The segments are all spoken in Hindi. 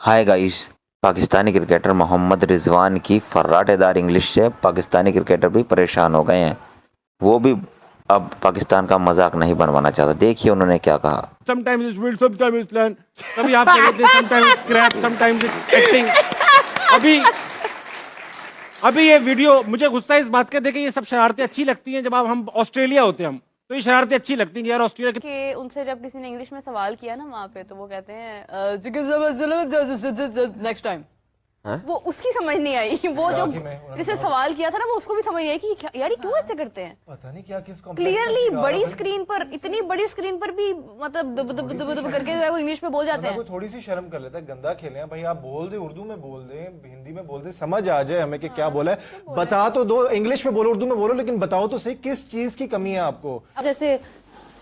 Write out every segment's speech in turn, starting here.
हाय गाइस। पाकिस्तानी क्रिकेटर मोहम्मद रिजवान की फर्राटेदार इंग्लिश से पाकिस्तानी क्रिकेटर भी परेशान हो गए हैं। वो भी अब पाकिस्तान का मजाक नहीं बनवाना चाहता। देखिए उन्होंने क्या कहा। Sometimes it's build, sometimes it's learn. कभी आप कह देते हैं sometimes it's crap, sometimes it's acting. अभी अभी ये वीडियो मुझे गुस्सा इस बात का देखिए, ये सब शरारतें अच्छी लगती हैं जब हम ऑस्ट्रेलिया होते हैं, हम तो ये शरारतें अच्छी लगती हैं कि यार ऑस्ट्रेलिया की। कि उनसे जब किसी ने इंग्लिश में सवाल किया ना वहाँ पे, तो वो कहते हैं नेक्स्ट टाइम। वो उसकी समझ नहीं आई। वो जो जिसे सवाल किया था ना, वो उसको भी समझ नहीं आई कि यार ये क्यों ऐसे करते हैं। पता नहीं क्या किस क्लियरली बड़ी स्क्रीन पर, इतनी बड़ी स्क्रीन पर भी मतलब दुब दुब दुब दुब करके जो है वो इंग्लिश में बोल जाते हैं। थोड़ी सी शर्म कर लेता है, गंदा खेले हैं भाई, आप बोल दे, उर्दू में बोल दे, हिंदी में बोल दे, समझ आ जाए हमें कि क्या बोला है। बता तो दो, इंग्लिश में बोलो, उर्दू में बोलो, लेकिन बताओ तो सही किस चीज की कमी है आपको। जैसे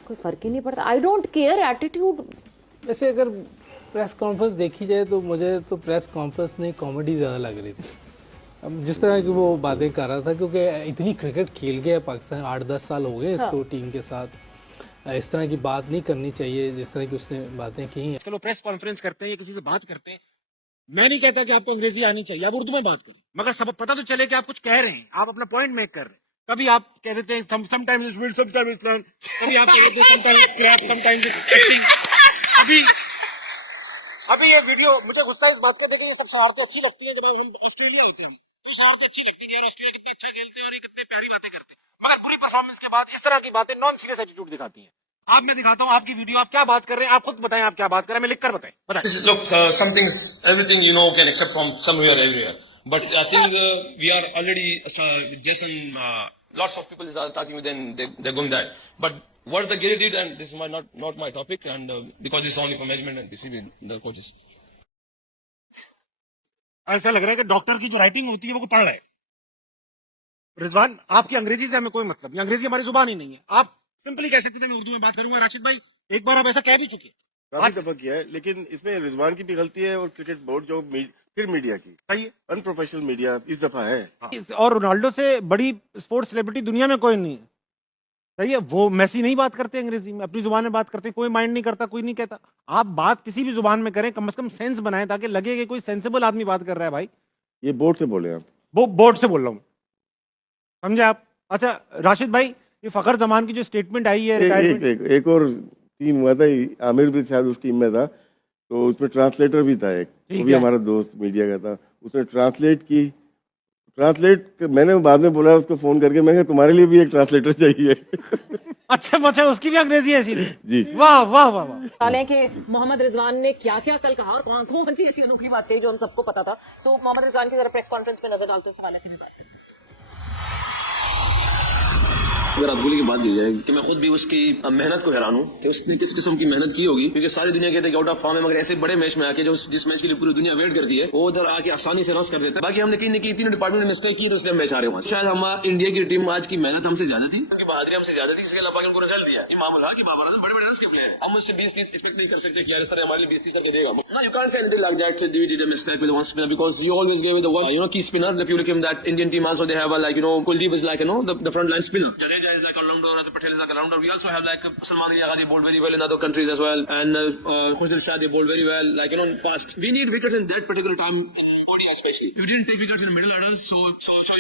कोई फर्क ही नहीं पड़ता, आई डोंट केयर एटीट्यूड। वैसे अगर प्रेस कॉन्फ्रेंस देखी जाए तो मुझे तो प्रेस कॉन्फ्रेंस में कॉमेडी ज़्यादा लग रही थी। अब जिस तरह की वो बातें कर रहा था, क्योंकि इतनी क्रिकेट खेल गया पाकिस्तान, 8-10 साल हो गए इसको टीम के साथ। इस तरह की बात नहीं करनी चाहिए जिस तरह की उसने बातें की हैं। चलो प्रेस कॉन्फ्रेंस करते हैं या किसी से बात करते हैं, मैं नहीं कहता कि आपको अंग्रेजी आनी चाहिए, आप उर्दू में बात करें, मगर सब पता तो चले कि आप कुछ कह रहे हैं, आप अपना पॉइंट मेक कर रहे हैं। कभी आप कह देते हैं sometimes it's build, sometimes it's learn. कभी आप कह देते हैं sometimes it's crap, sometimes it's acting. अभी ये वीडियो मुझे गुस्सा इस बात का देखिए, ये सब शरारतें अच्छी लगती हैं जब हम ऑस्ट्रेलिया होते हैं, तो शरारतें अच्छी लगती है यार, ऑस्ट्रेलिया कितने अच्छा खेलते हैं और ये कितने प्यारी बातें करते हैं, मगर पूरी परफॉर्मेंस के बाद इस तरह की बातें नॉन सीरियस एटीट्यूड दिखाती हैं। आप मैं दिखाता हूँ आपकी वीडियो, आप क्या बात कर रहे हैं, आप खुद बताएं आप क्या बात कर रहे हैं, मैं लिखकर बताएं। Look, some things, everything you know can accept from somewhere, everywhere. But I think we are already, Jason, lots of people are talking with them, they're going that. But what the Gary did, and this is not my topic, and because this is only for management and BCB, the coaches. ऐसा लग रहा है कि डॉक्टर की जो राइटिंग होती है वो पढ़ रहा है। रिजवान, आपकी अंग्रेजी से हमें कोई मतलब नहीं, अंग्रेजी हमारी जुबान ही नहीं है। आप सिंपली कह सकते थे मैं उर्दू में बात करूंगा। राशिद भाई, एक बार आप ऐसा कह भी चुके हैं, काफी दफा किया है, लेकिन इसमें रिजवान की भी गलती है और क्रिकेट बोर्ड जो फिर मीडिया की, सही है, अनप्रोफेशनल मीडिया इस दफा है। और रोनाल्डो से बड़ी स्पोर्ट्स सेलिब्रिटी दुनिया में कोई नहीं है, सही है। वो मेसी नहीं बात करते अंग्रेजी में, अपनी जुबान में बात करते, कोई माइंड नहीं करता, कोई नहीं कहता। आप बात किसी भी जुबान में करें, कम से कम सेंस बनाएं ताकि लगे कि कोई सेंसिबल आदमी बात कर रहा है। भाई ये बोर्ड से बोले आप, वो बोर्ड से बोल रहा हूँ, समझे आप। अच्छा राशिद भाई, ये फखर जमान की जो स्टेटमेंट आई है, एक और टीम हुआ था, आमिर भी शायद उस टीम में था, तो उसमें ट्रांसलेटर भी था एक, वो भी हमारा दोस्त मीडिया का था, उसने ट्रांसलेट मैंने बाद में बोला उसको फोन करके, मैंने कहा तुम्हारे लिए भी एक ट्रांसलेटर चाहिए। अच्छा, उसकी भी अंग्रेजी ऐसी थी जी। वाह वाह वाह वाह। हालांकि कि मोहम्मद रिजवान ने क्या क्या कल कहा और कौन कौन सी ऐसी अनोखी बातें जो हम सबको पता था। सो मोहम्मद रिजवान की जरा प्रेस कॉन्फ्रेंस पे नजर डालते हैं, इस हवाले से भी बात करें। अगर अब्दुल्ली की बात की जाए कि मैं खुद भी उसकी मेहनत को हैरान हूँ कि उसने किस किस्म की मेहनत की होगी, क्योंकि सारी दुनिया कहते हैं कि आउट ऑफ फॉर्म है, मगर ऐसे बड़े मैच में आके जो जिस मैच के लिए पूरी दुनिया वेट करती है, वो उधर आके आसानी से रस कर देता है। बाकी हमने कहीं न कहीं तीनों डिपार्टमेंट में मिस्टेक की, तो इसलिए मैच आ रहे हैं। शायद हमारा इंडिया की टीम आज की मेहनत हमसे ज्यादा थी, उनकी बहादुरी हमसे ज्यादा थी, इसके अलावा बाकी उनको रिजल्ट दिया। ये मामला कि बाबर आजम बड़े रस के प्लेयर है, हम उससे 20-30 एक्सपेक्ट नहीं कर सकते कि यार इस तरह हमारे लिए 20-30 करके देगा। No, you can't say anything like that. We did a mistake with one spinner because you always gave it the one, key spinner. If you look at that Indian team also, they have Kuldeep is like the front line spinner. Jadeja is like a all-rounder, as Patel is like a all-rounder. We also have like Salman Yagha, they bowled very well in other countries as well, and Khushdil Shah, they bowled very well. Like in past, we need wickets in that particular time in ODI especially. You didn't take wickets in the middle orders, so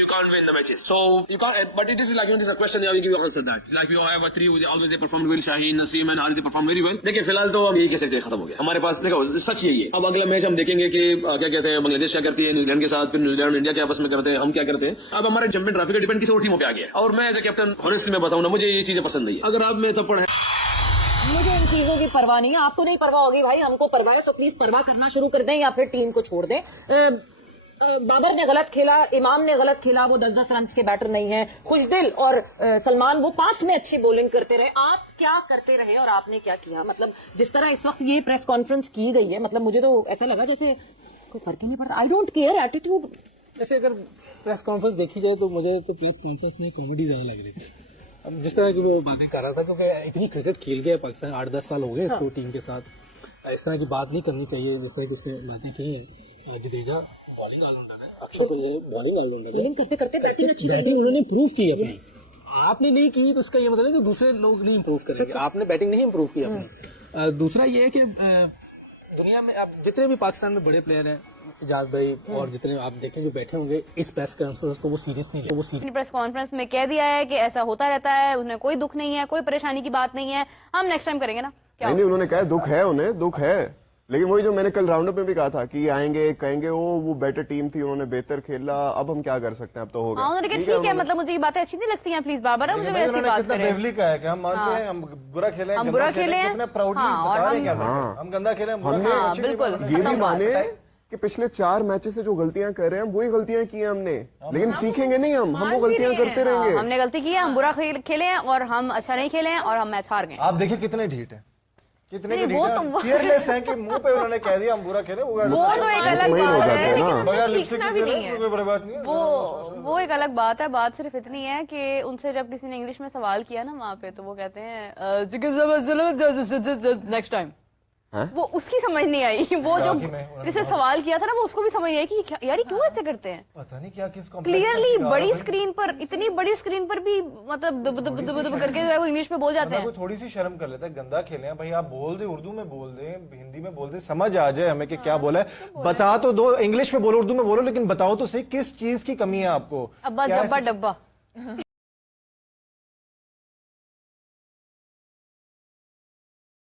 you can't win the matches. So you can't. But it is like this is a question. Yeah, we give you answer that. Like we all have a three. Always they performed well. Shaheen, Naseem, and Harith they performed very well. देखिए फिलहाल तो अब यही कह सकते हैं, खत्म हो गया हमारे पास। देखो सच यही है। अब अगला मैच हम देखेंगे कि क्या कहते हैं बांग्लादेश क्या करती है न्यूजीलैंड के साथ, फिर न्यूजीलैंड इंडिया के आपस में करते हैं, हम क्या करते हैं। अब हमारे चैंपियन ट्रॉफी का डिपेंड किसी और टीमों पे आ गया, और मैं एज ए कैप्टन ऑनेस्टली मैं बताऊं ना, मुझे ये चीजें पसंद नहीं है। अगर आप में थप्पड़ है, मुझे इन चीजों की परवाह नहीं है। आपको नहीं परवाह होगी भाई, हमको परवाह है, सो प्लीज परवाह करना शुरू कर दें या फिर टीम को छोड़ दें। बाबर ने गलत खेला, इमाम ने गलत खेला, वो 10-10 रन के बैटर नहीं है। खुशदिल और सलमान वो पास्ट में अच्छी बॉलिंग करते रहे, आप क्या करते रहे और आपने क्या किया। मतलब जिस तरह इस वक्त ये प्रेस कॉन्फ्रेंस की गई है, मतलब मुझे तो ऐसा लगा जैसे कोई फर्क ही नहीं पड़ता। I don't care attitude. वैसे अगर प्रेस कॉन्फ्रेंस देखी जाए तो मुझे तो प्रेस कॉन्फ्रेंस में कॉमेडी ज़्यादा लग रही थी। अब जिस तरह की वो बातें कर रहा था, क्योंकि इतनी क्रिकेट खेल गया पाकिस्तान, 8-10 साल हो गए इसको टीम के साथ, इस तरह की बात नहीं करनी चाहिए जिस तरह की उसने बातें की हैं। जडेजा बॉलिंग ऑलराउंडर है, अक्षर बॉलिंग ऑलराउंडर है, बॉलिंग करते करते बैटिंग अच्छी बैटिंग उन्होंने इंप्रूव की अपनी। आपने नहीं की तो इसका ये मतलब है कि दूसरे लोग नहीं इंप्रूव करेंगे, आपने बैटिंग नहीं इंप्रूव की अपनी। दूसरा ये है कि दुनिया में अब जितने भी पाकिस्तान में बड़े प्लेयर हैं, इजाज भाई और जितने आप देखेंगे बैठे होंगे, इस प्रेस कॉन्फ्रेंस को वो सीरियस नहीं ले, वो सीरियस प्रेस कॉन्फ्रेंस में कह दिया है कि ऐसा होता रहता है, उन्हें कोई दुख नहीं है, कोई परेशानी की बात नहीं है, हम नेक्स्ट टाइम करेंगे ना। क्या नहीं, उन्होंने कहा दुख है, उन्हें दुख है, लेकिन वही जो मैंने कल राउंड अप में भी कहा था कि आएंगे कहेंगे वो बेटर टीम थी, उन्होंने बेहतर खेला, अब हम क्या कर सकते हैं, अब तो हो गया। उन्होंने कहा ठीक है, मतलब मुझे ये बातें अच्छी नहीं लगती हैं, प्लीज बाबर मुझे ऐसी उन्होंने बात कितना करें। बेवली का है कि हम मानते हैं हम बुरा खेले, हम बुरा खेले हैं, कितना प्राउडली हाँ, और बता रहे हैं क्या हम गंदा खेले, हम बुरा खेले, हाँ, अच्छी नहीं बिल्कुल। बात है। ये भी खत्म बात। माने कि पिछले 4 मैचेस से जो गलतियां कर रहे हैं, हम वही गलतियां की हैं हमने, लेकिन सीखेंगे नहीं, हम वो गलतियां करते रहेंगे। हमने गलती की है, हम बुरा खेले हैं और हम अच्छा नहीं खेले हैं और हम मैच हार गए। आप देखिए कितने ढीठ है, कितने नहीं, ढीठ वो है, तो- fearless हैं कि मुंह पे उन्होंने कह दिया हम बुरा खेले, वो तो एक अलग वही हो बात जाता है, है लेकिन ना। हमें बगैर लिपस्टिक सीखना के भी खेले, नहीं है। कोई बड़ी बात नहीं है। वो एक अलग बात है। बात सिर्फ इतनी है कि उनसे जब किसी ने इंग्लिश में सवाल किया ना वहाँ पे, तो वो कहते हैं नेक्स्ट टाइम। वो उसकी समझ नहीं आई, वो जो जिससे सवाल किया था ना, वो उसको भी समझ नहीं आई कि यार ये क्यों ऐसे करते हैं। पता नहीं क्या किस क्लियरली बड़ी स्क्रीन पर, इतनी बड़ी स्क्रीन पर भी मतलब दुब दुब दुब दुब करके जो है वो इंग्लिश में बोल जाते हैं। कोई थोड़ी सी शर्म कर लेता है, गंदा खेले हैं भाई, आप बोल दे, उर्दू में बोल दे, हिंदी में बोल दे, समझ आ जाए हमें कि क्या बोला है, बता तो दो, इंग्लिश में बोलो, उर्दू में बोलो, लेकिन बताओ तो सही किस चीज की कमी है आपको। अब्बा क्या जब्बा ऐसी- डब्बा